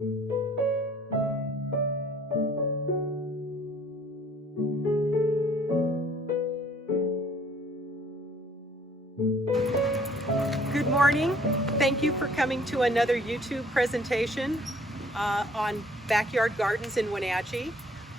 Good morning. Thank you for coming to another YouTube presentation on backyard gardens in Wenatchee.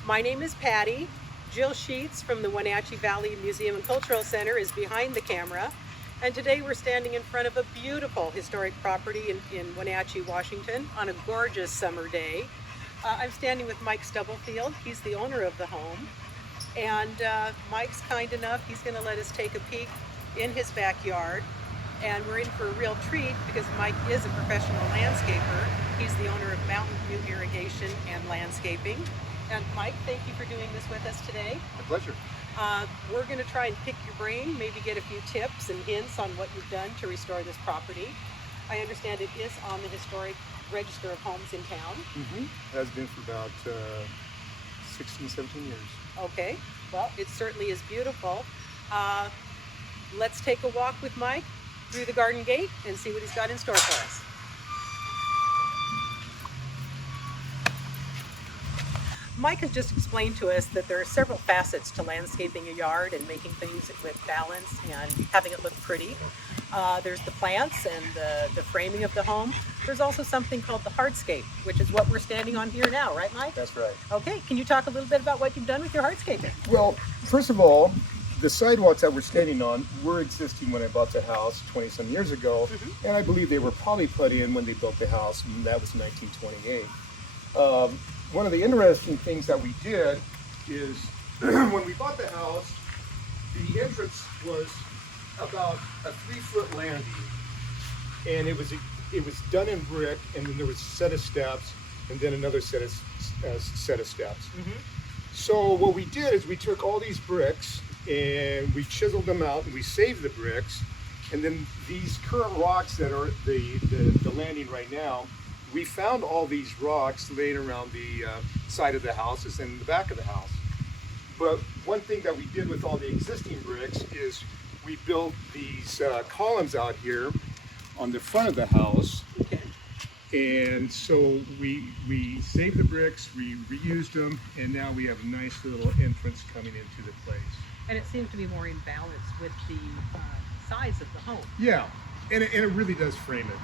My name is Patty. Jill Sheets from the Wenatchee Valley Museum and Cultural Center is behind the camera. And today we're standing in front of a beautiful historic property in Wenatchee, Washington on a gorgeous summer day. I'm standing with Mike Stubblefield. He's the owner of the home. And Mike's kind enough, he's going to let us take a peek in his backyard. And we're in for a real treat because Mike is a professional landscaper. He's the owner of Mountain View Irrigation and Landscaping. And Mike, thank you for doing this with us today. My pleasure. We're going to try and pick your brain, maybe get a few tips and hints on what you've done to restore this property. I understand it is on the historic register of homes in town. It has been for about 16, 17 years. Okay, well, it certainly is beautiful. Let's take a walk with Mike through the garden gate and see what he's got in store for us. Mike has just explained to us that there are several facets to landscaping a yard and making things with balance and having it look pretty. There's the plants and the framing of the home. There's also something called the hardscape, which is what we're standing on here now, right, Mike? That's right. Okay, can you talk a little bit about what you've done with your hardscaping? Well, first of all, the sidewalks that we're standing on were existing when I bought the house 20-some years ago, and I believe they were probably put in when they built the house, and that was 1928. One of the interesting things that we did is when we bought the house, the entrance was about a 3-foot landing, and it was done in brick, and then there was a set of steps, and then another set of steps. So what we did is we took all these bricks and we chiseled them out and we saved the bricks, and then these current rocks that are the landing right now, we found all these rocks laying around the side of the houses and the back of the house. But one thing that we did with all the existing bricks is we built these columns out here on the front of the house. And so we saved the bricks, we reused them, and now we have a nice little entrance coming into the place. And it seems to be more in balance with the size of the home. Yeah, and it really does frame it.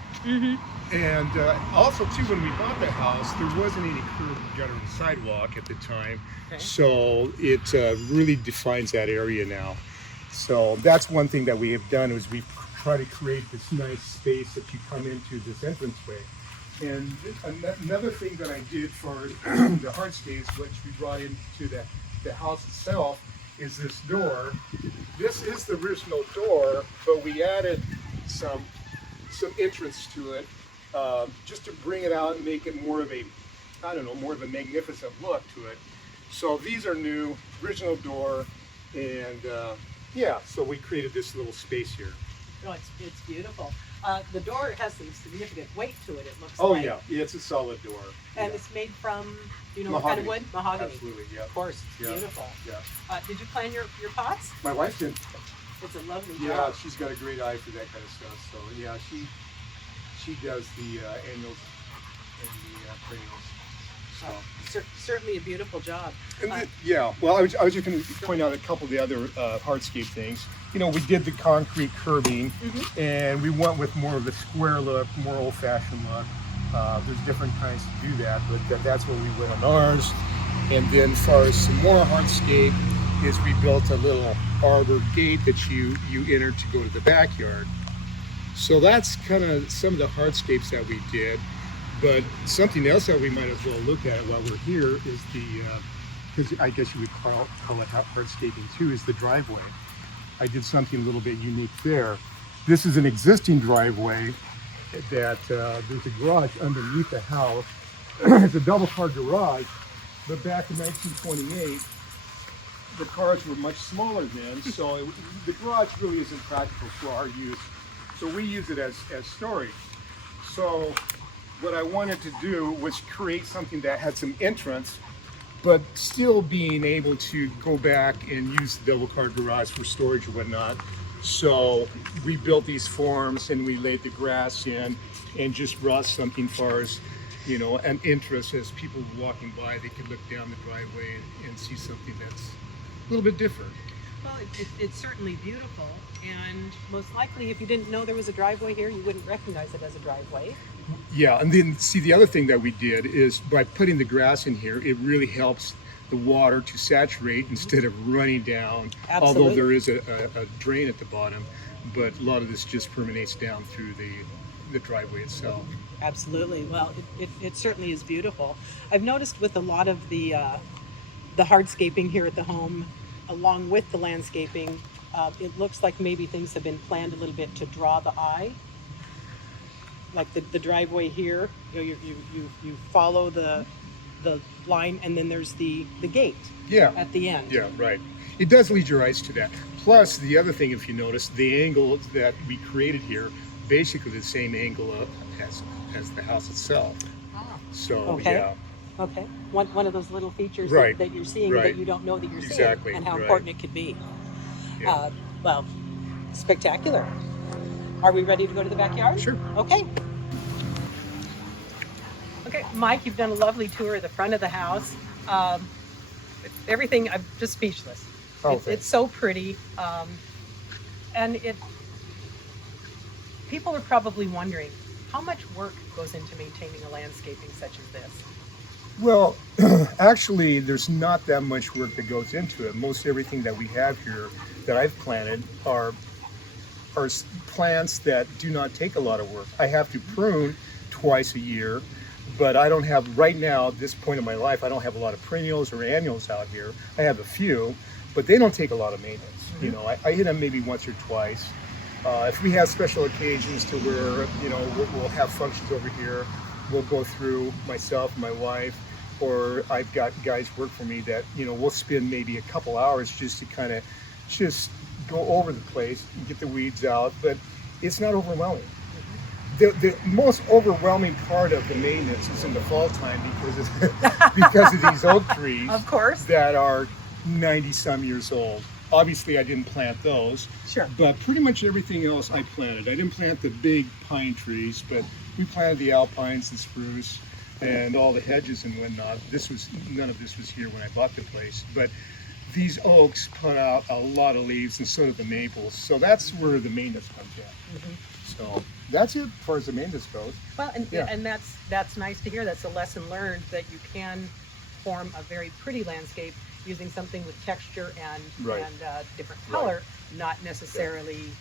And also too, when we bought the house, there wasn't any curb gutter and sidewalk at the time. So it really defines that area now. So that's one thing that we have done, is we've tried to create this nice space that you come into this entranceway. And another thing that I did for the hardscapes, which we brought into the house itself, is this door. This is the original door, but we added some entrance to it, just to bring it out and make it more of a, I don't know, more of a magnificent look to it. So these are new, original door, and yeah, so we created this little space here. No, it's beautiful. The door has some significant weight to it, it looks Oh like. yeah, it's a solid door. And it's made from, do you know what kind of wood? Mahogany. Absolutely, yeah. Of course, it's beautiful. Yeah. Did you plan your pots? My wife did. It's a lovely Yeah, job. she's got a great eye for that kind of stuff. So yeah, she does the annuals and the perennials. So. Certainly a beautiful job. And yeah, well, I was just going to point out a couple of the other hardscape things. You know, we did the concrete curbing, and we went with more of a square look, more old-fashioned look. There's different kinds to do that, but that's where we went on ours. And then, as far as some more hardscape, is we built a little arbor gate that you enter to go to the backyard. So that's kind of some of the hardscapes that we did. But something else that we might as well look at while we're here is because I guess you would call it hardscaping too, is the driveway. I did something a little bit unique there. This is an existing driveway that there's a garage underneath the house. It's a double-car garage, but back in 1928, the cars were much smaller then, so the garage really isn't practical for our use. So we use it as storage. So what I wanted to do was create something that had some entrance, but still being able to go back and use the double car garage for storage and whatnot. So we built these forms and we laid the grass in and just brought something for us you know, an interest as people walking by. They could look down the driveway and see something that's a little bit different. Well, it's certainly beautiful, and most likely, if you didn't know there was a driveway here, you wouldn't recognize it as a driveway. Yeah, and then see the other thing that we did is by putting the grass in here, it really helps the water to saturate instead of running down. Absolutely. Although there is a drain at the bottom, but a lot of this just permeates down through the driveway itself. Absolutely. Well, it certainly is beautiful. I've noticed with a lot of the hardscaping here at the home, along with the landscaping, it looks like maybe things have been planned a little bit to draw the eye. Like the driveway here, you know, you follow the line, and then there's the gate. Yeah. At the end. Yeah, right. It does lead your eyes to that. Plus, the other thing, if you notice, the angle that we created here, basically the same angle as the house itself. Ah. So Okay. yeah. Okay. One of those little features Right. that you're seeing Right. that you don't know that you're Exactly. seeing, and how Right. important it could be. Yeah. Well, spectacular. Are we ready to go to the backyard? Sure. Okay. Okay, Mike, you've done a lovely tour of the front of the house. Everything, I'm just speechless. Oh, It's thanks. so pretty. And people are probably wondering, how much work goes into maintaining a landscaping such as this? Well, actually, there's not that much work that goes into it. Most everything that we have here that I've planted are plants that do not take a lot of work. I have to prune twice a year, but I don't have, right now, at this point in my life, I don't have a lot of perennials or annuals out here. I have a few, but they don't take a lot of maintenance. Mm-hmm. You know, I hit them maybe once or twice. If we have special occasions to where, you know, we'll have functions over here, we'll go through, myself and my wife, or I've got guys work for me that, you know, we'll spend maybe a couple hours just to kind of just go over the place and get the weeds out, but it's not overwhelming. The most overwhelming part of the maintenance is in the fall time because of these oak trees. Of course. That are 90 some years old. Obviously I didn't plant those. Sure. But pretty much everything else I planted. I didn't plant the big pine trees, but we planted the alpines, the spruce, and all the hedges and whatnot. None of this was here when I bought the place, but these oaks put out a lot of leaves, and so do the maples. So that's where the maintenance comes in. Mm-hmm. So that's it as far as the maintenance goes. Well, and, Yeah. and that's nice to hear. That's a lesson learned, that you can form a very pretty landscape using something with texture and Right. different color, not necessarily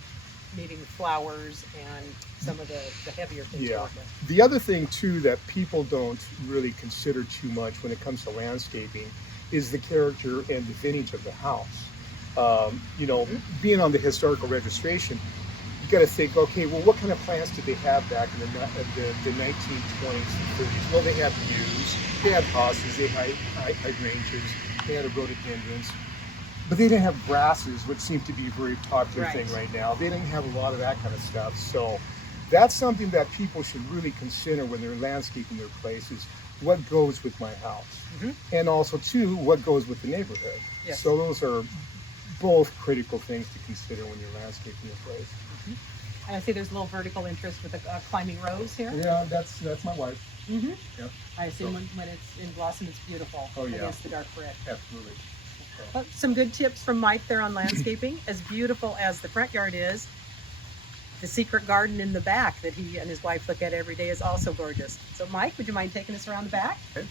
needing flowers and some of the heavier things to Yeah. work with. The other thing too that people don't really consider too much when it comes to landscaping is the character and the vintage of the house. You know, being on the historical registration, you got to think, okay, well, what kind of plants did they have back in the 1920s and 30s? Well, they had yews, they had hostas, they had hydrangeas, they had rhododendrons, but they didn't have grasses, which seems to be a very popular Right. thing right now. They didn't have a lot of that kind of stuff. So that's something that people should really consider when they're landscaping their places. What goes with my house? Mhm. And also, too, what goes with the neighborhood? Yes. So those are both critical things to consider when you're landscaping your place. And I see there's a little vertical interest with the climbing rose here. Yeah, that's my wife. Mm-hmm. Yep. I assume when it's in blossom, it's beautiful Oh, yeah. against the dark red. Absolutely. Well, some good tips from Mike there on landscaping. As beautiful as the front yard is, the secret garden in the back that he and his wife look at every day is also gorgeous. So Mike, would you mind taking us around the back? Okay.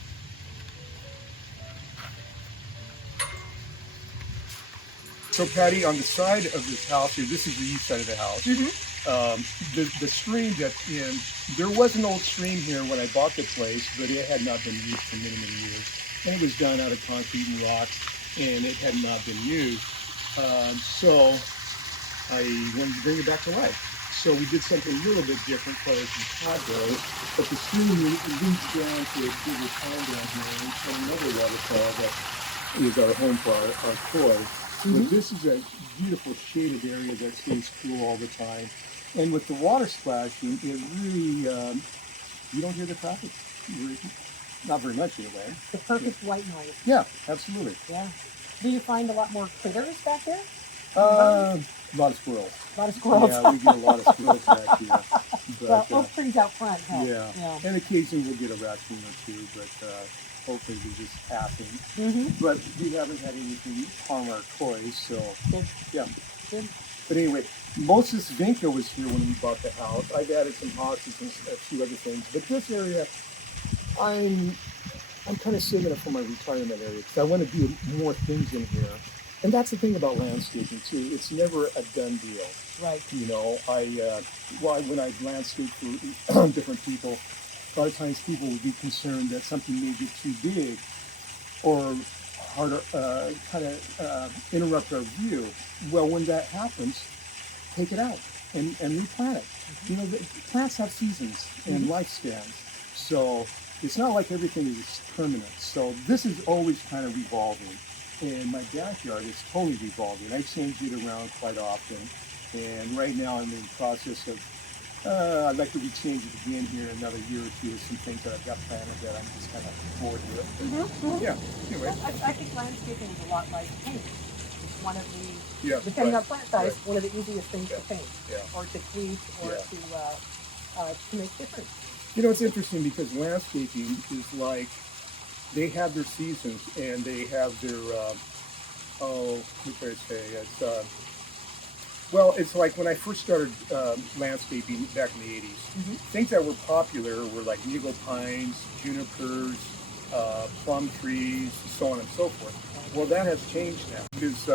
So Patty, on the side of this house here, this is the east side of the house. The stream that's in, there was an old stream here when I bought the place, but it had not been used for many, many years. And it was done out of concrete and rocks, and it had not been used. So I wanted to bring it back to life. So we did something a little bit different as far as the condo, but the stream leads down to a bigger pond down here, and so another waterfall that is our home for our koi. But this is a beautiful shaded area that stays cool all the time. And with the water splashing, it really, you don't hear the traffic. Not very much anyway. The perfect white noise. Yeah, absolutely. Yeah. Do you find a lot more critters back there? A lot of squirrels. A lot of squirrels. Yeah, we get a lot of squirrels back here. Well, But, oak trees out front help. yeah. And occasionally we'll get a raccoon or two, but hopefully they just happen. But we haven't had anything harm our toys, so Good. yeah. Good. But anyway, most of this Vinca was here when we bought the house. I've added some hostas and a few other things, but this area, I'm kind of saving it for my retirement area because I want to do more things in here. And that's the thing about landscaping too. It's never a done deal. Right. You know, when I landscape for different people, a lot of times people would be concerned that something may get too big or harder, kind of interrupt our view. Well, when that happens, take it out and replant it. You know, the plants have seasons and lifespans, so it's not like everything is permanent. So this is always kind of revolving, and my backyard is totally revolving. I change it around quite often, and right now I'm in the process of I'd like to rechange it again here in another year or two with some things that I've got planted that I'm just kind of bored with. Yeah, anyway. I think landscaping is a lot like paint. It's one of the, Yeah, depending right, on plant size, right. one of the easiest things to paint, Yeah. or to tweak, or Yeah. to make different. You know, it's interesting because landscaping is like, they have their seasons and they have their, what can I say? It's like when I first started landscaping back in the 80s, things that were popular were like Eagle pines, junipers, plum trees, so on and so forth. Well, that has changed now because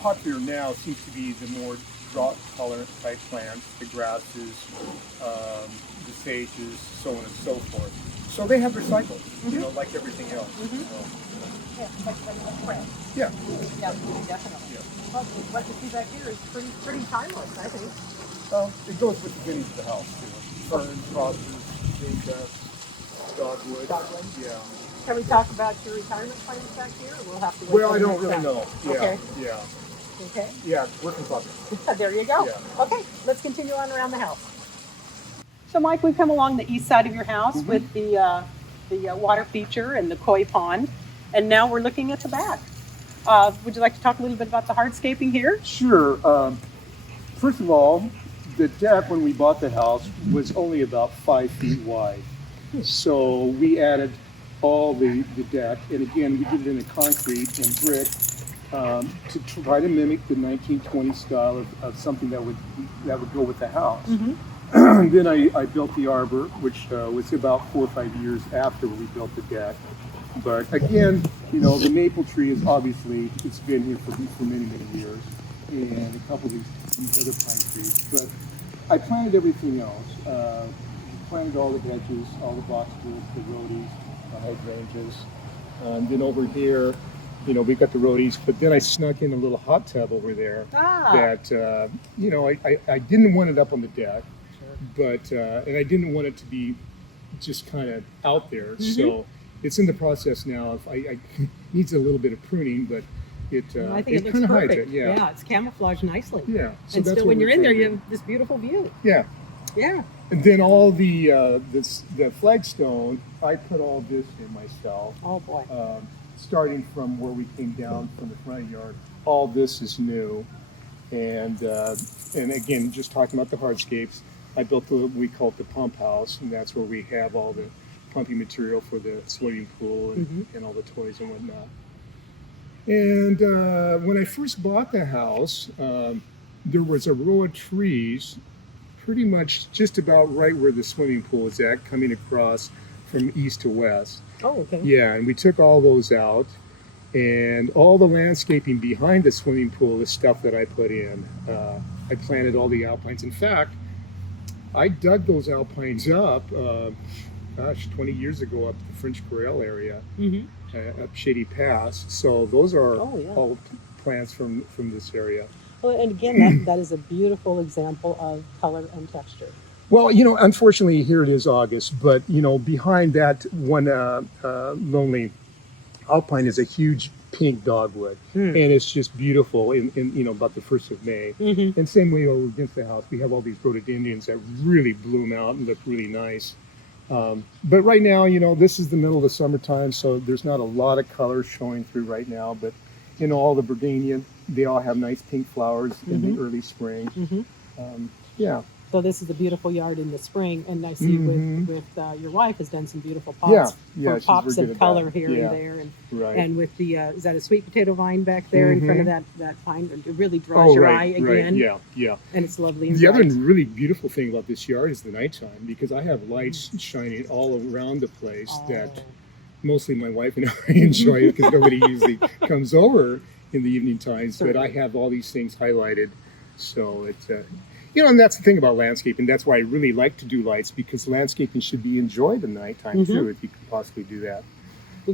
popular now seems to be the more drought tolerant type plants, the grasses, the sages, so on and so forth. So they have their cycles, you know, like everything else. Yeah, like friends. Yeah. Yeah, definitely. Yeah. Well, what you see back here is pretty timeless, I think. It goes with the vintage of the house too. Ferns, crosses, vinca, dogwood. Dogwood. Yeah. Can we talk about your retirement plans back here, or we'll have to wait Well, till I the don't next really time? know. Yeah. Okay. Yeah. Okay. Yeah. Work in progress. There you go. Yeah. Okay, let's continue on around the house. So Mike, we've come along the east side of your house with the water feature and the koi pond, and now we're looking at the back. Would you like to talk a little bit about the hardscaping here? Sure. First of all, the deck when we bought the house was only about 5 feet wide. So we added all the deck, and again, we did it in a concrete and brick to try to mimic the 1920 style of something that would go with the house. Then I built the arbor, which was about 4 or 5 years after we built the deck. But again, you know, the maple tree is obviously, it's been here for many, many years, and a couple of these other pine trees. But I planted everything else. Planted all the hedges, all the boxwoods, the rhodies, the hydrangeas. Then over here, you know, we got the rhodies, but then I snuck in a little hot tub over there that, you know, I didn't want it up on the deck, but, and I didn't want it to be just kind of out there. So it's in the process now. I needs a little bit of pruning, but it I think it looks kind of hides perfect. it. Yeah. Yeah, it's camouflaged nicely. Yeah. So And that's still, what when we're you're in there, trying you to do. have this beautiful view. Yeah. Yeah. And then all the flagstone, I put all this in myself. Oh boy. Starting from where we came down from the front yard, all this is new. And again, just talking about the hardscapes, I built what we call it the pump house, and that's where we have all the pumping material for the swimming pool and all the toys and whatnot. And when I first bought the house, there was a row of trees pretty much just about right where the swimming pool is at, coming across from east to west. Oh, okay. Yeah, and we took all those out, and all the landscaping behind the swimming pool is stuff that I put in. I planted all the alpines. In fact, I dug those alpines up, 20 years ago up the French Corral area, up Shady Pass. So those are all plants from this area. Well, and again, that is a beautiful example of color and texture. Well, you know, unfortunately, here it is August, but, you know, behind that one lonely alpine is a huge pink dogwood, and it's just beautiful in you know, about the 1st of May. And same way over against the house, we have all these rhododendrons that really bloom out and look really nice. But right now, you know, this is the middle of the summertime, so there's not a lot of color showing through right now, but, you know, all the they all have nice pink flowers in Mhm. the early spring. Mm-hmm. Yeah. So this is a beautiful yard in the spring, and I see Mhm. with your wife has done some beautiful Yeah, pots yeah, for she's pops very good of at color that. here Yeah. and there, Right. and with the is that a sweet potato vine back there in front of Mhm. that pine? It really draws Oh, your right, eye right. again, Yeah, yeah. and it's lovely and The other bright. really beautiful thing about this yard is the nighttime, because I have lights shining all around the place that Oh. mostly my wife and I enjoy it, because nobody usually comes over in the evening times. But I Certainly. have all these things highlighted, so it's and that's the thing about landscaping. That's why I really like to do lights, because landscaping should be enjoyed at nighttime too, if you can possibly do that.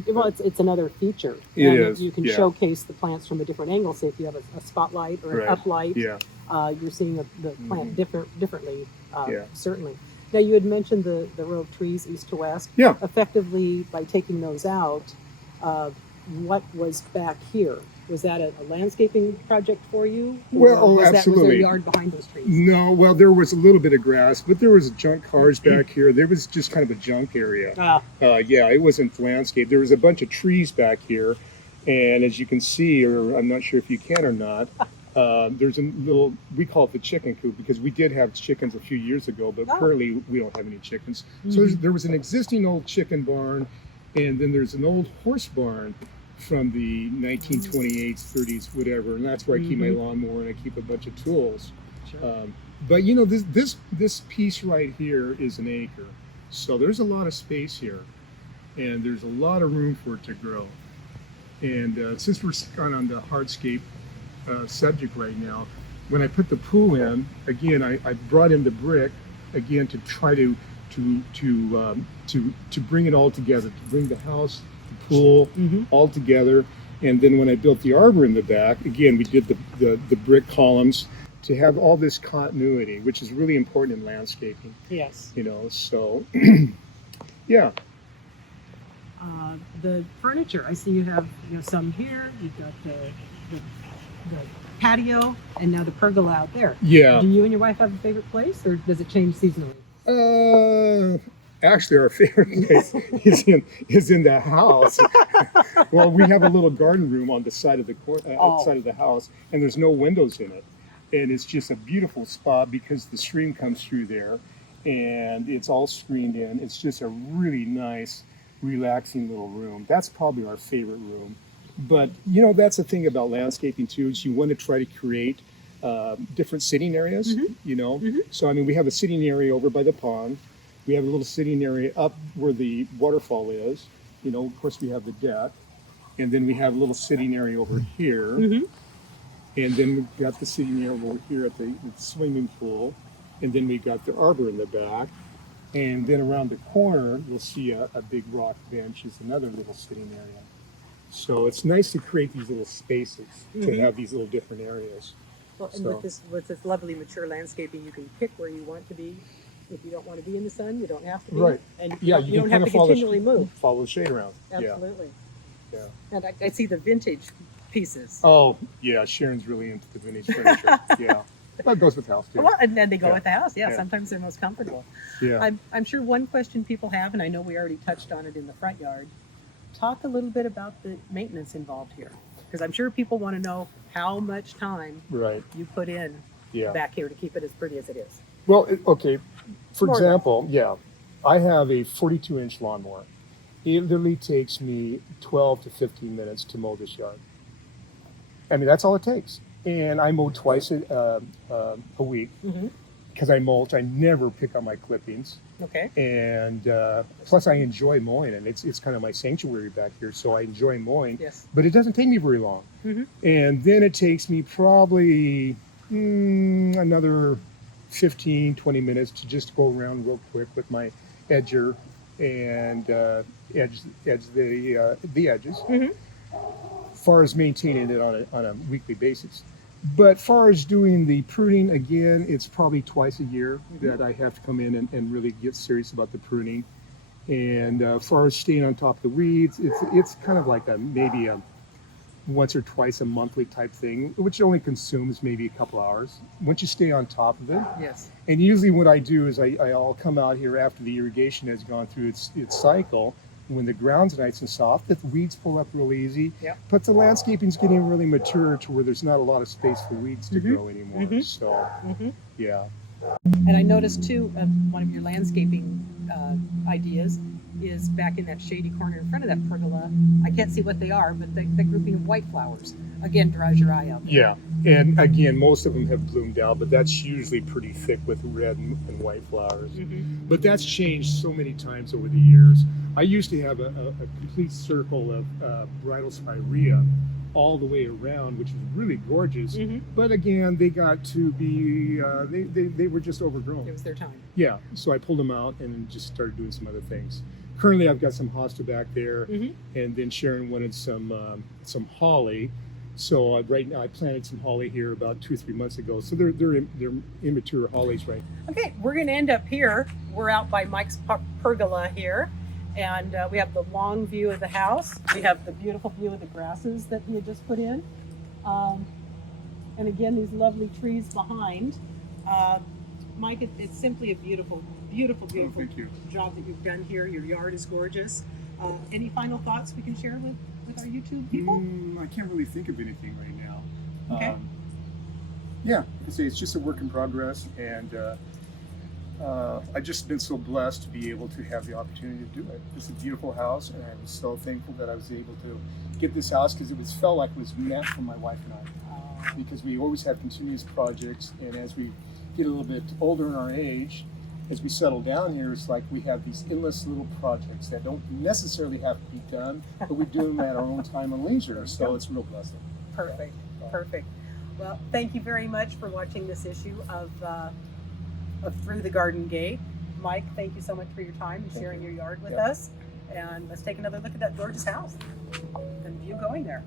Well, it's another feature. It and is, You can yeah. showcase the plants from a different angle. Say if you have a spotlight or an Right. uplight, Yeah. you're seeing the plant differently. Yeah. Certainly. Now you had mentioned the row of trees east to west. Yeah. Effectively, by taking those out, what was back here? Was that a landscaping project for you? Well, Or was absolutely. there a yard behind those trees? No, well, there was a little bit of grass, but there was junk cars back here. There was just kind of a junk area. Ah, Yeah, it wasn't landscape. There was a bunch of trees back here, and as you can see, or I'm not sure if you can or not, there's a little, we call it the chicken coop, because we did have chickens a few years ago, but Oh. currently we don't have any chickens. So there was an existing old chicken barn, and then there's an old horse barn from the 1928s, 30s, whatever, and that's where I keep my lawnmower and I keep a bunch of tools. sure. But this piece right here is an acre, so there's a lot of space here, and there's a lot of room for it to grow. And since we're on the hardscape subject right now, when I put the pool in, again, I brought in the brick again to try to bring it all together, to bring the house, the pool, all together. And then when I built the arbor in the back, again, we did the brick columns to have all this continuity, which is really important in landscaping. Yes. So yeah. The furniture, I see you have some here. You've got the patio, and now the pergola out there. Yeah. Do you and your wife have a favorite place, or does it change seasonally? Actually, our favorite place is in the house. Well, we have a little garden room on the side of the outside of the house, and there's no windows in it, and it's just a beautiful spot because the stream comes through there, and it's all screened in. It's just a really nice, relaxing little room. That's probably our favorite room. But that's the thing about landscaping too, is you want to try to create different sitting areas. So I mean, we have a sitting area over by the pond. We have a little sitting area up where the waterfall is. Of course, we have the deck, and then we have a little sitting area over here, and then we've got the sitting area over here at the swimming pool, and then we got the arbor in the back, and then around the corner you'll see a big rock bench is another little sitting area. So it's nice to create these little spaces to have these little different areas. Well, and with this lovely mature landscaping, you can pick where you want to be. If you don't want to be in the sun, you don't have to be. Right. And Yeah, you don't can have to kind of continually move. follow the shade around. Absolutely. Yeah. And I see the vintage pieces. Oh, yeah, Sharon's really into the vintage furniture. Yeah. That goes with the house, too. Well, and then they go Yeah. with the house. Yeah, Yeah. sometimes they're most comfortable. Yeah. I'm sure one question people have, and I know we already touched on it in the front yard. Talk a little bit about the maintenance involved here, because I'm sure people want to know how much time Right. you put in Yeah. back here to keep it as pretty as it is. Well, okay. For More or less. example, yeah, I have a 42-inch lawnmower. It literally takes me 12 to 15 minutes to mow this yard. I mean, that's all it takes. And I mow twice a week because I mulch. I never pick up my clippings. Okay. And plus, I enjoy mowing, and it's kind of my sanctuary back here, so I enjoy mowing. Yes. But it doesn't take me very long. And then it takes me probably another 15, 20 minutes to just go around real quick with my edger and edge the edges. Far as maintaining it on a weekly basis. But far as doing the pruning, again, it's probably twice a year that I have to come in and really get serious about the pruning. And far as staying on top of the weeds, it's kind of like maybe a once or twice a monthly type thing, which only consumes maybe a couple hours once you stay on top of it. Yes. And usually what I do is I'll come out here after the irrigation has gone through its cycle, When the ground's nice and soft, the weeds pull up real easy. Yep. But the landscaping's getting really mature to where there's not a lot of space for weeds to grow anymore. So, yeah. And I noticed too, one of your landscaping ideas is back in that shady corner in front of that pergola. I can't see what they are, but the grouping of white flowers, again, draws your eye out. Yeah, and again, most of them have bloomed out, but that's usually pretty thick with red and white flowers. But that's changed so many times over the years. I used to have a complete circle of bridal spirea all the way around, which was really gorgeous. But again, they got to be, they were just overgrown. It was their time. Yeah, so I pulled them out and then just started doing some other things. Currently, I've got some hosta back there, and then Sharon wanted some holly. So right now, I planted some holly here about 2 or 3 months ago. So they're immature hollies, right? Okay, we're going to end up here. We're out by Mike's pergola here, and we have the long view of the house. We have the beautiful view of the grasses that he had just put in, and again, these lovely trees behind. Mike, it's simply a beautiful thank you. job that you've done here. Your yard is gorgeous. Any final thoughts we can share with our YouTube people? I can't really think of anything right now. Okay. Yeah, like I say, it's just a work in progress, and I've just been so blessed to be able to have the opportunity to do it. It's a beautiful house, and I was so thankful that I was able to get this house because felt like it was meant for my wife and I. Because we always have continuous projects, and as we get a little bit older in our age, as we settle down here, it's like we have these endless little projects that don't necessarily have to be done, but we do them at our own time and leisure. So it's a real blessing. Perfect. Well, thank you very much for watching this issue of Through the Garden Gate. Mike, thank you so much for your time and sharing your yard with us. And let's take another look at that gorgeous house and view going there.